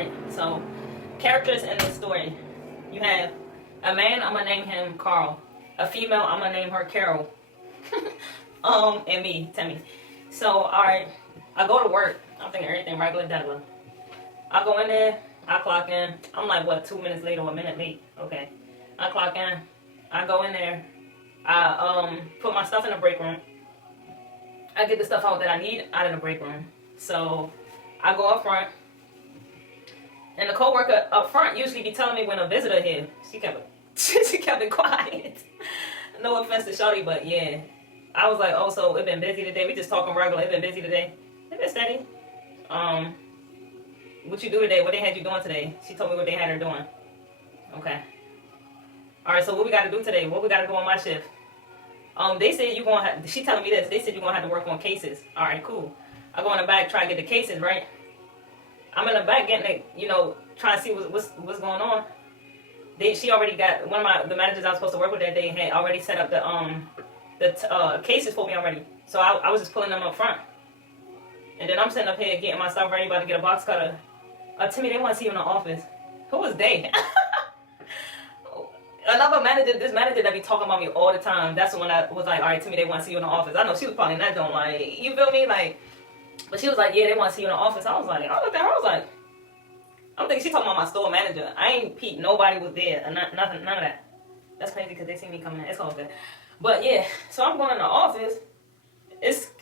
Alright, so characters in this story. You have a man, I'm gonna name him Carl. A female, I'm gonna name her Carol. And me, Timmy. So, alright, I go to work. I'm thinking everything regular, degular. I go in there, I clock in. I'm like, what, 2 minutes late or a minute late? Okay. I clock in. I go in there. I put my stuff in the break room. I get the stuff out that I need out of the break room. So, I go up front. And the coworker up front usually be telling me when a visitor here. She kept it quiet. No offense to Shawty, but yeah. I was like, oh, so it been busy today. We just talking regular. It been busy today. It been steady. What you do today? What they had you doing today? She told me what they had her doing. Okay. All right. So what we got to do today? What we got to do on my shift? They said you gonna have. She telling me this. They said you gonna have to work on cases. All right, cool. I go in the back, try to get the cases right. I'm in the back getting it, trying to see what's going on. She already got one of the managers I was supposed to work with that day had already set up the cases for me already. So I was just pulling them up front. And then I'm sitting up here getting my stuff ready, about to get a box cutter. Timmy, they want to see you in the office. Who was they? Another manager, this manager that be talking about me all the time. That's the one that was like, all right, Timmy, they want to see you in the office. I know she was probably not doing like, you feel me? Like, but she was like, yeah, they want to see you in the office. I was like, I looked at her, I was like, I'm thinking she talking about my store manager. I ain't peeped, nobody was there, nothing, none of that. That's crazy because they see me coming in. It's all good. But yeah, so I'm going in the office.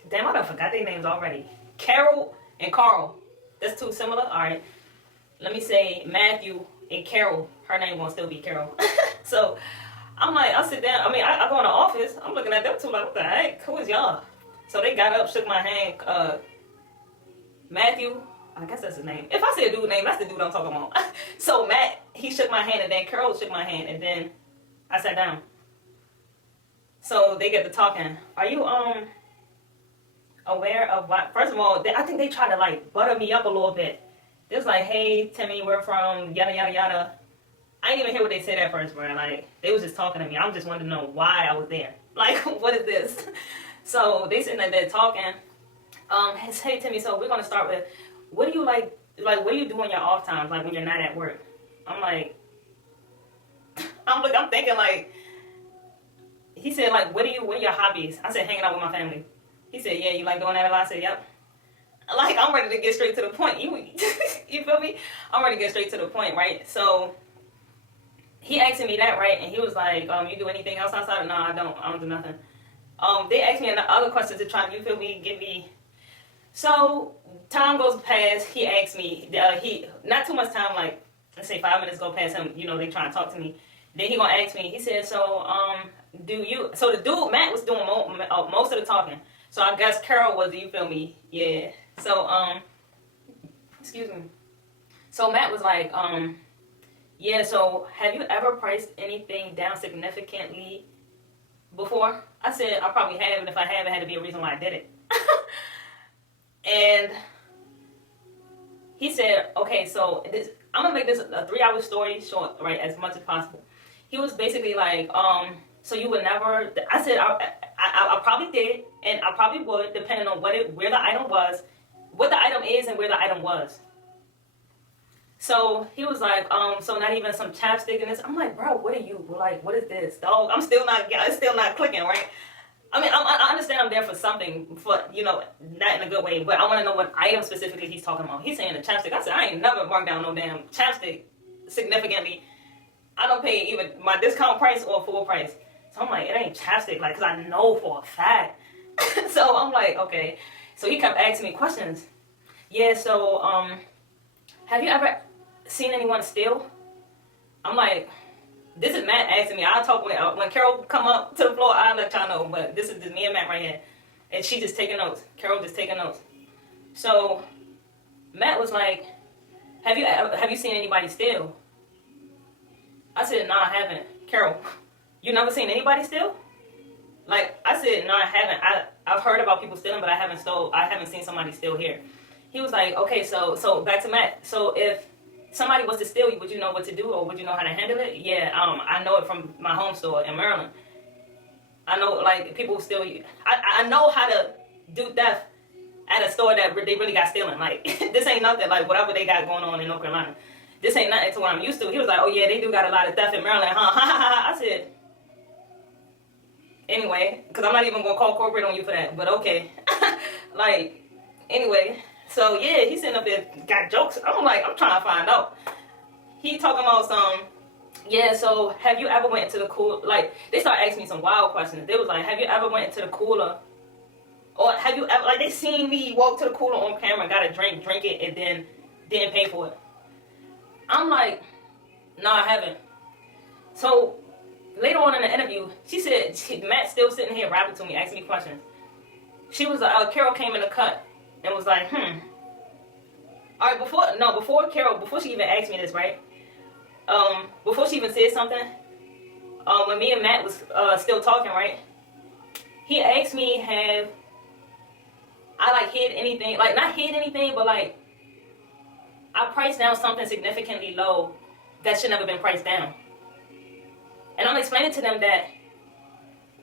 Damn, I done forgot their names already. Carol and Carl. That's too similar. All right. Let me say Matthew and Carol. Her name won't still be Carol. So I'm like, I sit down. I go in the office. I'm looking at them two like, what the heck? Who is y'all? So they got up, shook my hand. Matthew, I guess that's his name. If I say a dude's name, that's the dude I'm talking about. So Matt, he shook my hand, and then Carol shook my hand, and then I sat down. So they get to talking. Are you aware of what? First of all, I think they try to like butter me up a little bit. They was like, hey Timmy, we're from yada yada yada. I didn't even hear what they said at first, bro. Like they was just talking to me. I just wanted to know why I was there. Like, what is this? So they sitting there talking. Hey Timmy, so we're gonna start with, what do you like what do you do in your off times, like when you're not at work? I'm like, I'm thinking like, he said like, what are your hobbies? I said, hanging out with my family. He said, yeah, you like doing that a lot? I said, yep. Like, I'm ready to get straight to the point. You feel me? I'm ready to get straight to the point, right? So he asking me that, right? And he was like, you do anything else outside? No, I don't do nothing. They asked me other questions to try, you feel me, give me. So time goes past. He asked me, not too much time, like let's say 5 minutes go past him, they try and talk to me. Then he gonna ask me, he said, so so the dude, Matt, was doing most of the talking. So I guess Carol was, you feel me? Yeah. So, excuse me. So Matt was like, yeah, so have you ever priced anything down significantly before? I said, I probably have, and if I have, it had to be a reason why I did it. And he said, okay, so I'm going to make this a 3-hour story short, right, as much as possible. He was basically like, so you would never, I said, I probably did, and I probably would, depending on where the item was, what the item is, and where the item was. So he was like, so not even some chapstick in this. I'm like, bro, what are you, like, what is this, dog? It's still not clicking, right? I understand I'm there for something, not in a good way, but I want to know what item specifically he's talking about. He's saying the chapstick. I said, I ain't never marked down no damn chapstick significantly. I don't pay even my discount price or full price. So I'm like, it ain't chapstick, like, because I know for a fact. So I'm like, okay. So he kept asking me questions. Yeah, so, have you ever seen anyone steal? I'm like, this is Matt asking me. I'll talk when Carol come up to the floor, I'll let y'all know. But this is just me and Matt right here. And she just taking notes. Carol just taking notes. So Matt was like, have you seen anybody steal? I said, no, I haven't. Carol, you never seen anybody steal? Like, I said, no, I haven't. I've heard about people stealing, but I haven't seen somebody steal here. He was like, okay, so back to Matt. So if somebody was to steal you, would you know what to do, or would you know how to handle it? Yeah, I know it from my home store in Maryland. I know, like, people steal you. I know how to do theft at a store that they really got stealing. Like, this ain't nothing, like, whatever they got going on in North Carolina. This ain't nothing to what I'm used to. He was like, oh, yeah, they do got a lot of theft in Maryland, huh? I said, anyway, because I'm not even going to call corporate on you for that, but okay. Like, anyway, so, yeah, he's sitting up there, got jokes. I'm like, I'm trying to find out. He talking about some, yeah, so have you ever went into the cooler? Like, they started asking me some wild questions. They was like, have you ever went into the cooler? Or have you ever, like, they seen me walk to the cooler on camera, got a drink it, and then didn't pay for it. I'm like, no, I haven't. So, later on in the interview, she said, Matt's still sitting here rapping to me, asking me questions. She was like, Carol came in the cut and was like, All right, before she even asked me this, right? Before she even said something, when me and Matt was still talking, right? He asked me, have I, like, hid anything? Like, not hid anything, but, like, I priced down something significantly low that should never been priced down. And I'm explaining to them that,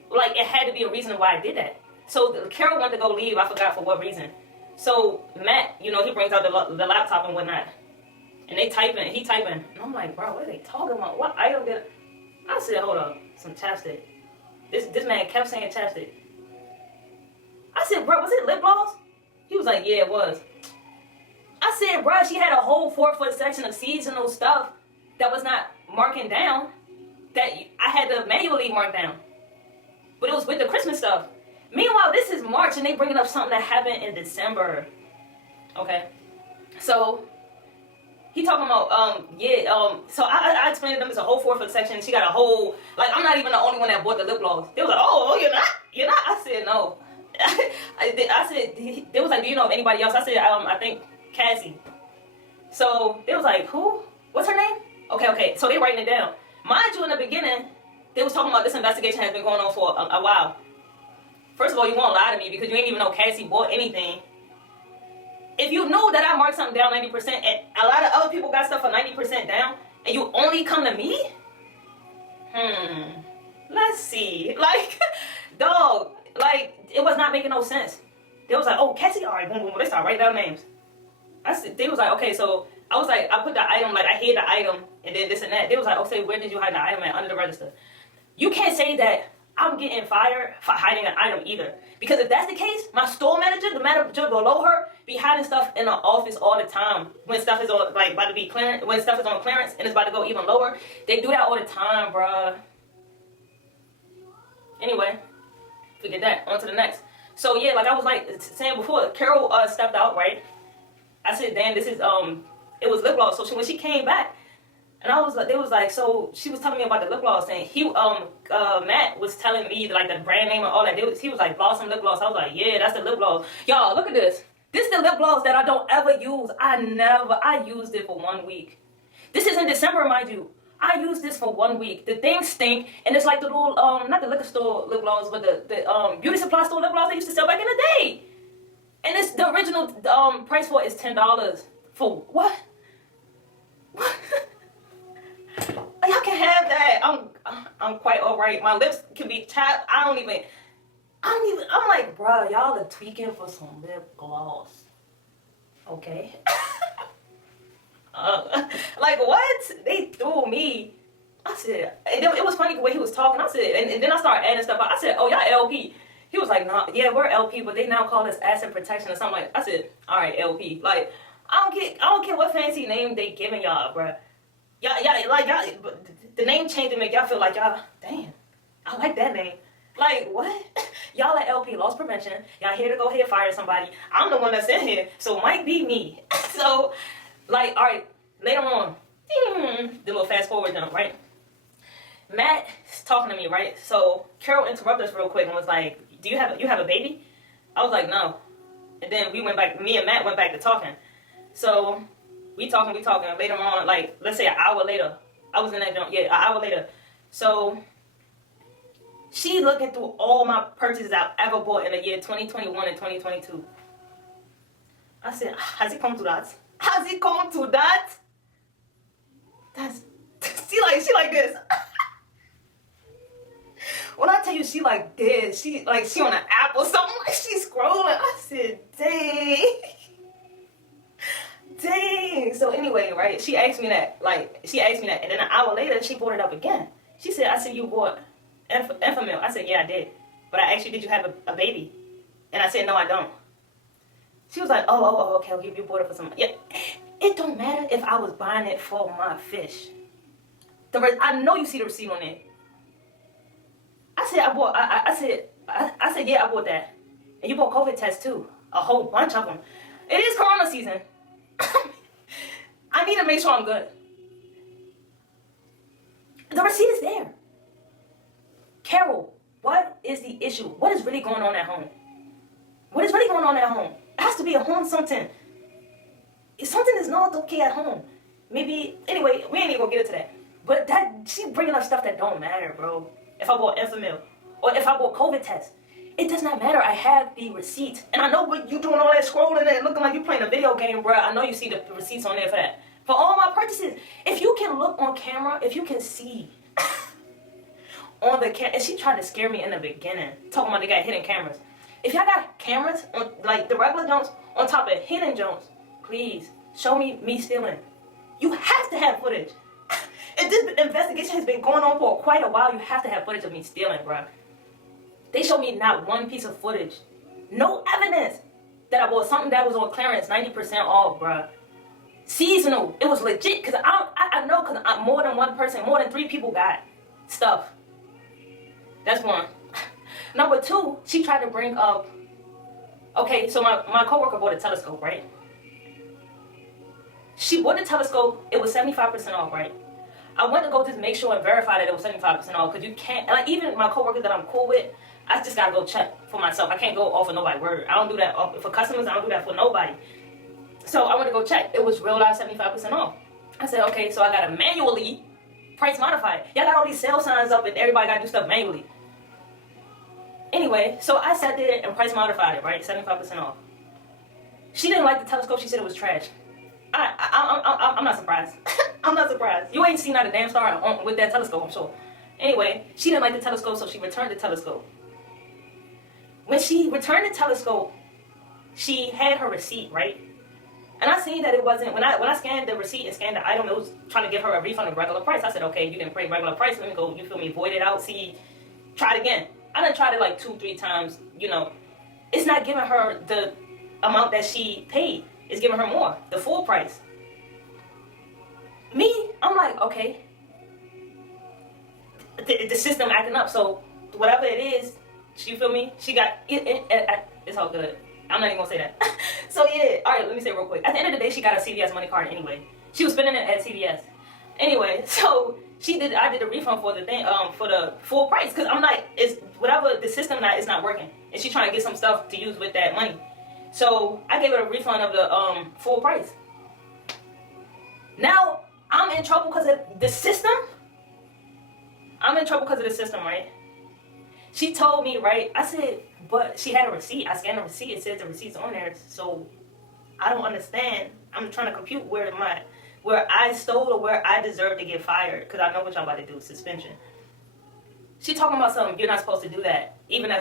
like, it had to be a reason why I did that. So Carol wanted to go leave. I forgot for what reason. So Matt, you know, he brings out the laptop and whatnot. And he typing. And I'm like, bro, what are they talking about? What item did I said, hold up, some chapstick. This man kept saying chapstick. I said, bro, was it lip gloss? He was like, yeah, it was. I said, bro, she had a whole 4-foot section of seasonal stuff that was not marking down, that I had to manually mark down. But it was with the Christmas stuff. Meanwhile, this is March, and they bringing up something that happened in December. Okay. So, he talking about, so I explained to them it's a whole 4-foot section. She got a whole, like, I'm not even the only one that bought the lip gloss. They was like, oh, you're not? You're not? I said, no. I said, they was like, do you know of anybody else? I said, I think Cassie. So, they was like, who? What's her name? Okay. So, they writing it down. Mind you, in the beginning, they was talking about this investigation has been going on for a while. First of all, you won't lie to me because you ain't even know Cassie bought anything. If you knew that I marked something down 90% and a lot of other people got stuff for 90% down and you only come to me? Let's see. Like, dog, like, it was not making no sense. They was like, oh, Cassie, all right, boom, boom. They started writing down names. They was like, okay, so I was like, I put the item, like, I hid the item and then this and that. They was like, okay, where did you hide the item at? Under the register. You can't say that I'm getting fired for hiding an item either. Because if that's the case, my store manager, the manager below her, be hiding stuff in the office all the time. When stuff is on, like, about to be clearance, when stuff is on clearance and it's about to go even lower, they do that all the time, bruh. Anyway, forget that. On to the next. So yeah, like I was like saying before, Carol stepped out, right? I said, damn, this is it was lip gloss. So when she came back, and I was like, they was like, so she was telling me about the lip gloss, and Matt was telling me like the brand name and all that. He was like, Blossom lip gloss. I was like, yeah, that's the lip gloss. Y'all, look at this. This is the lip gloss that I don't ever use. I used it for 1 week. This is in December, mind you. I used this for 1 week. The thing stink, and it's like the little not the liquor store lip gloss, but the beauty supply store lip gloss they used to sell back in the day. And it's the original price for it is $10 for what? What? Y'all can have that. I'm quite alright. My lips can be tapped. I'm like, bruh, y'all are tweaking for some lip gloss. Okay. Like what? They threw me. I said, it was funny the way he was talking. I said, and then I started adding stuff. I said, oh, y'all LP. He was like, nah, yeah, we're LP, but they now call us asset protection or something like. I said, all right, LP. Like, I don't care what fancy name they giving y'all, bruh. Y'all, the name change to make y'all feel like y'all, damn, I like that name. Like, what? Y'all at LP, loss prevention. Y'all here to go here fire somebody. I'm the one that's in here, so it might be me. So, like, all right, later on, the little fast forward jump, right? Matt's talking to me, right? So, Carol interrupted us real quick and was like, do you have a baby? I was like, no. And then me and Matt went back to talking. So, we talking. Later on, like, let's say an hour later. I was in that jump, an hour later. So, she looking through all my purchases I've ever bought in the year 2021 and 2022. I said, has it come to that? Has it come to that? That's, she like this. When I tell you she like this, she on an app or something, like she's scrolling. I said, dang. Dang. So anyway, right? She asked me that, and then an hour later she brought it up again. She said, I said, you bought Enfamil. I said, yeah, I did. But I asked you, did you have a baby? And I said, no, I don't. She was like, okay, you bought it for some. Yeah. It don't matter if I was buying it for my fish. I know you see the receipt on it. I said, I said, yeah, I bought that. And you bought COVID tests too. A whole bunch of them. It is Corona season. I need to make sure I'm good. The receipt is there. Carol, what is the issue? What is really going on at home? What is really going on at home? It has to be at home something. If something is not okay at home, maybe, anyway, we ain't even gonna get into that. But she bringing up stuff that don't matter, bro. If I bought Enfamil, or if I bought COVID tests, it does not matter. I have the receipts. And I know what you doing all that scrolling and looking like you playing a video game, bro. I know you see the receipts on there for that. For all my purchases. If you can look on camera, if you can see on the camera, and she tried to scare me in the beginning, talking about they got hidden cameras. If y'all got cameras, on like the regular Jones, on top of hidden Jones, please show me stealing. You have to have footage. If this investigation has been going on for quite a while, you have to have footage of me stealing, bro. They showed me not one piece of footage. No evidence that I bought something that was on clearance, 90% off, bro. Seasonal. It was legit, because I know, because more than one person, more than 3 people got stuff. That's one. Number 2, she tried to bring up, okay, so my coworker bought a telescope, right? She bought a telescope, it was 75% off, right? I went to go just make sure and verify that it was 75% off, because you can't, like, even my coworkers that I'm cool with, I just gotta go check for myself. I can't go off of nobody's word. I don't do that for customers, I don't do that for nobody. So I went to go check. It was real life 75% off. I said, okay, so I gotta manually price modify it. Y'all got all these sale signs up and everybody gotta do stuff manually. Anyway, so I sat there and price modified it, right? 75% off. She didn't like the telescope. She said it was trash. I'm not surprised. I'm not surprised. You ain't seen not a damn star with that telescope, I'm sure. Anyway, she didn't like the telescope, so she returned the telescope. When she returned the telescope, she had her receipt, right? And I seen that it wasn't, when I scanned the receipt and scanned the item, it was trying to give her a refund of regular price. I said, okay, you didn't pay regular price. Let me go, you feel me, void it out, see, try it again. I done tried it like 2-3 times, you know. It's not giving her the amount that she paid. It's giving her more, the full price. Me, I'm like, okay. The system acting up, so whatever it is, you feel me? She got, it's all good. I'm not even gonna say that. So yeah, alright, let me say it real quick. At the end of the day, she got a CVS money card anyway. She was spending it at CVS. Anyway, so I did a refund for the thing, for the full price, because I'm like, it's whatever, the system is not working. And she's trying to get some stuff to use with that money. So I gave her a refund of the full price. Now I'm in trouble because of the system. I'm in trouble because of the system, right? She told me, right? I said, but she had a receipt. I scanned the receipt. It says the receipt's on there. So I don't understand. I'm trying to compute where I stole or where I deserve to get fired, because I know what y'all about to do, suspension. She talking about something, you're not supposed to do that. Even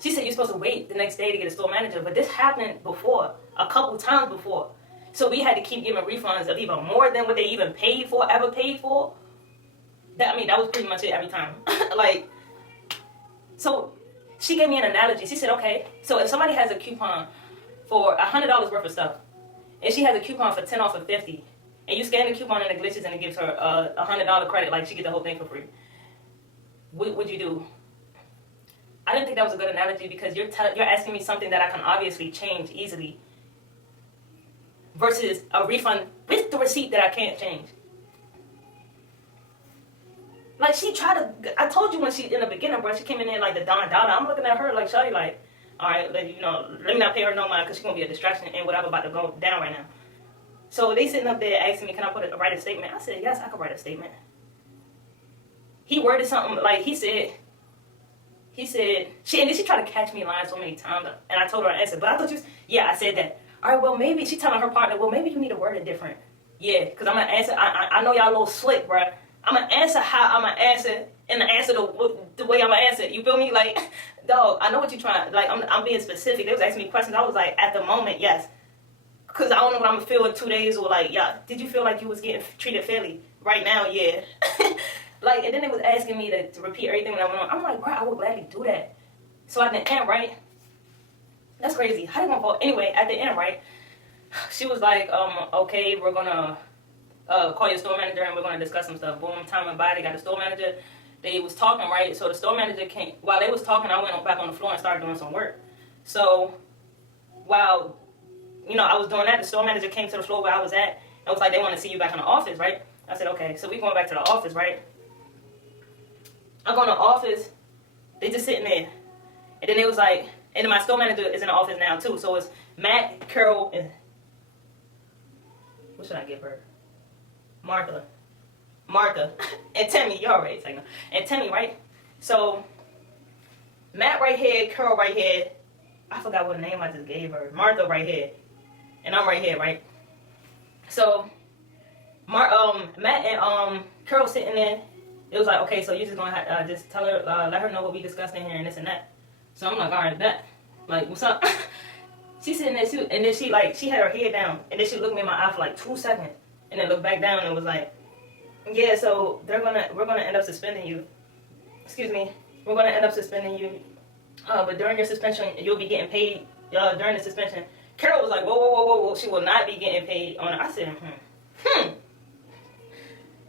she said you're supposed to wait the next day to get a store manager, but this happened before, a couple times before. So we had to keep giving refunds of even more than what they even ever paid for. That was pretty much it every time. So she gave me an analogy. She said, okay, so if somebody has a coupon for $100 worth of stuff, and she has a coupon for 10 off of 50, and you scan the coupon and it glitches and it gives her a $100 credit, like she get the whole thing for free, what would you do? I didn't think that was a good analogy, because you're asking me something that I can obviously change easily, versus a refund with the receipt that I can't change. Like, she tried to, I told you when she, in the beginning, bro, she came in there like the Don Dada. I'm looking at her like, shawty, like, all right, let me not pay her no mind, because she's going to be a distraction and whatever about to go down right now. So they sitting up there asking me, can I write a statement? I said, yes, I can write a statement. He worded something like, he said, and then she tried to catch me lying so many times, and I told her I answered, but I thought I said that. All right, well, maybe, she telling her partner, well, maybe you need to word it different. Yeah, because I'm going to answer, I know y'all a little slick, bruh. I'm going to answer how I'm going to answer, and the answer the way I'm gonna answer it. You feel me? Like, dog, I know what you're trying. Like, I'm being specific. They was asking me questions. I was like, at the moment, yes. Because I don't know what I'm gonna feel in 2 days, or like, yeah, did you feel like you was getting treated fairly? Right now, yeah. Like, and then they was asking me to repeat everything when I went on. I'm like, bro, I would gladly do that. So at the end, right? That's crazy. How you gonna fall? Anyway, at the end, right? She was like, okay, we're gonna call your store manager and we're gonna discuss some stuff. Boom, time went by. They got the store manager. They was talking, right? So the store manager came. While they was talking, I went back on the floor and started doing some work. So while I was doing that, the store manager came to the floor where I was at and was like, they want to see you back in the office, right? I said, okay. So we going back to the office, right? I go in the office. They just sitting there. And then it was like, and my store manager is in the office now too. So it's Matt, Carol, and what should I give her? Martha, and Timmy. Y'all already saying, and Timmy, right? So Matt right here, Carol right here. I forgot what name I just gave her. Martha right here, and I'm right here, right? So Matt and Carol sitting there. It was like, okay, so you're just gonna just tell her, let her know what we discussed in here and this and that. So I'm like, all right, bet. Like, what's up? She's sitting there too, and then she had her head down, and then she looked me in my eye for like 2 seconds, and then looked back down and was like, yeah, so we're gonna end up suspending you. Excuse me, we're gonna end up suspending you. But during your suspension, you'll be getting paid. During the suspension, Carol was like, whoa. She will not be getting paid on it. I said,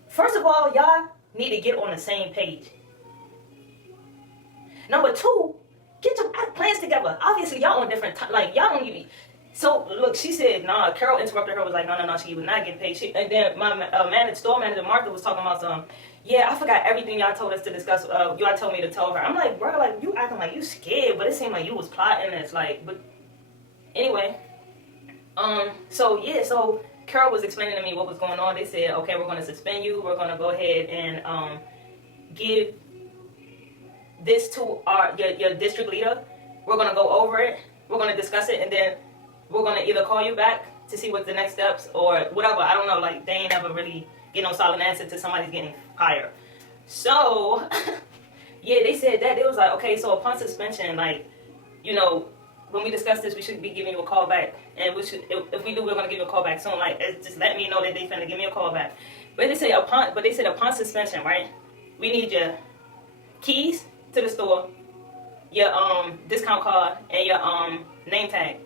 First of all, y'all need to get on the same page. Number 2, get your plans together. Obviously, y'all on different time. Like, y'all don't even. So, look, she said, nah. Carol interrupted her, was like, no, she would not get paid. And then my store manager, Martha, was talking about some, yeah, I forgot everything y'all told us to discuss. Y'all told me to tell her. I'm like, bro, like, you acting like you scared, but it seemed like you was plotting this. Like, but anyway. So Carol was explaining to me what was going on. They said, okay, we're going to suspend you. We're going to go ahead and give this to your district leader. We're going to go over it. We're going to discuss it, and then we're going to either call you back to see what the next steps or whatever. I don't know. Like, they ain't ever really get no solid answer to somebody's getting fired. So, yeah, they said that. They was like, okay, so upon suspension, like, when we discuss this, we should be giving you a call back. And we should, if we do, we're going to give you a call back soon. Like, just let me know that they finna give me a call back. But they said upon suspension, right? We need your keys to the store, your discount card, and your name tag.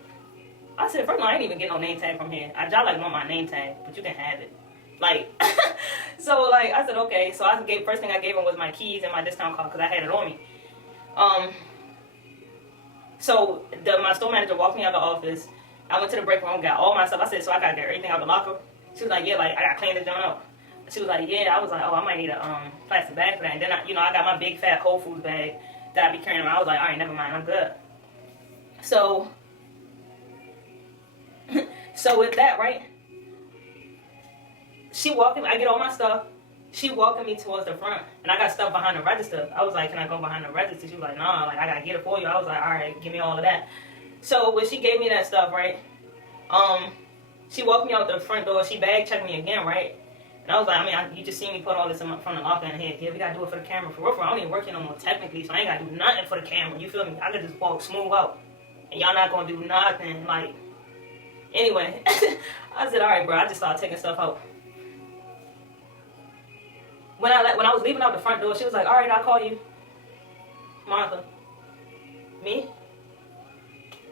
I said, first of all, I ain't even get no name tag from here. Y'all like want my name tag, but you can have it. Like, so like I said, okay. So first thing I gave him was my keys and my discount card because I had it on me. So my store manager walked me out of the office. I went to the break room, got all my stuff. I said, so I gotta get everything out the locker. She was like, yeah, like I gotta clean this down up. She was like, yeah. I was like, oh, I might need a plastic bag for that. And then I got my big fat Whole Foods bag that I be carrying around. I was like, all right, never mind, I'm good. So with that, right? I get all my stuff. She walking me towards the front, and I got stuff behind the register. I was like, can I go behind the register? She was like, nah, like I gotta get it for you. I was like, all right, give me all of that. So when she gave me that stuff, right? She walked me out the front door. She bag checked me again, right? And I was like, you just seen me put all this in from the locker in here. Yeah, we gotta do it for the camera. For real, I don't even work here no more technically, so I ain't gotta do nothing for the camera. You feel me? I could just walk smooth out, and y'all not gonna do nothing. Like, anyway, I said, all right, bro. I just started taking stuff out. When I was leaving out the front door, she was like, all right, I'll call you. Martha. Me?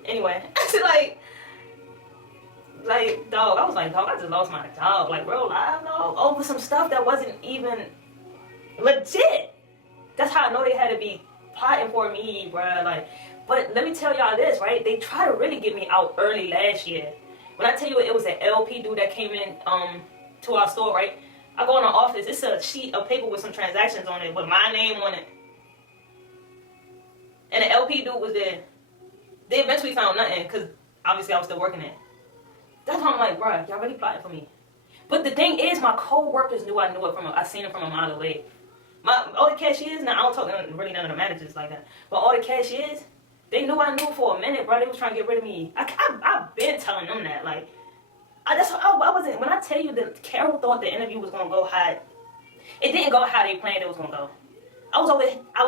Anyway, like, dog, I was like, dog, I just lost my job. Like, bro, I don't know, over some stuff that wasn't even legit. That's how I know they had to be plotting for me, bro. Like, but let me tell y'all this, right? They tried to really get me out early last year. When I tell you it was an LP dude that came in to our store, right? I go in the office, it's a sheet of paper with some transactions on it with my name on it. And the LP dude was there. They eventually found nothing because obviously I was still working there. That's why I'm like, bruh, y'all really plotting for me. But the thing is, my co-workers knew I knew it I seen it from a mile away. All the cashiers, now I don't talk to really none of the managers like that, but all the cashiers, they knew I knew for a minute, bro. They was trying to get rid of me. I've been telling them that, like, I wasn't, when I tell you that Carol thought the interview was going to go how, it didn't go how they planned it was going to go. I was over.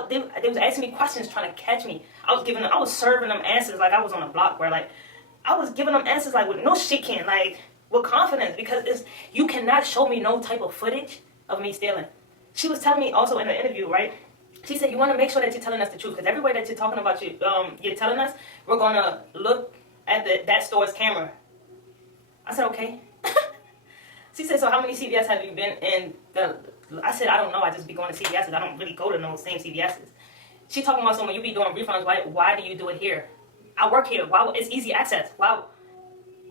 They was asking me questions, trying to catch me. I was serving them answers like I was on a block, where like I was giving them answers like with no shaking, like with confidence, because you cannot show me no type of footage of me stealing. She was telling me also in the interview, right? She said, you want to make sure that you're telling us the truth, because every way that you're talking about you're telling us, we're gonna look at that store's camera. I said, okay. She said, so how many CVS have you been in? I said, I don't know. I just be going to CVS's. I don't really go to no same CVS's. She talking about someone, you be doing refunds. Why do you do it here? I work here. Why? It's easy access. Why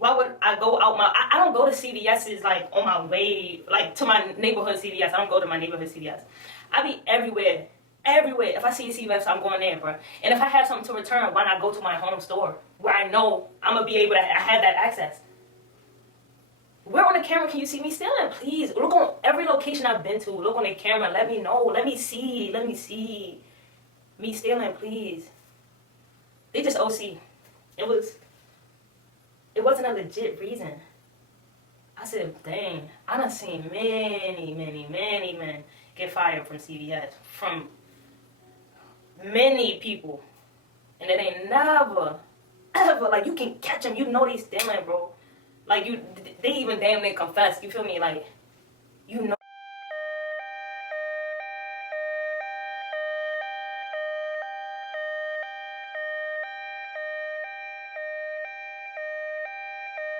would I go out I don't go to CVS's like on my way, like to my neighborhood CVS. I don't go to my neighborhood CVS. I be everywhere. Everywhere. If I see a CVS, I'm going there, bro. And if I have something to return, why not go to my home store where I know I'm going to be able to have that access? Where on the camera can you see me stealing? Please, look on every location I've been to. Look on the camera. Let me know. Let me see. Let me see me stealing, please. They just OC. It wasn't a legit reason. I said, dang, I done seen many men get fired from CVS. From many people. And it ain't never, ever, like, you can catch them. You know they stealing, bro. Like, they even damn near confess. You feel me? Like, you know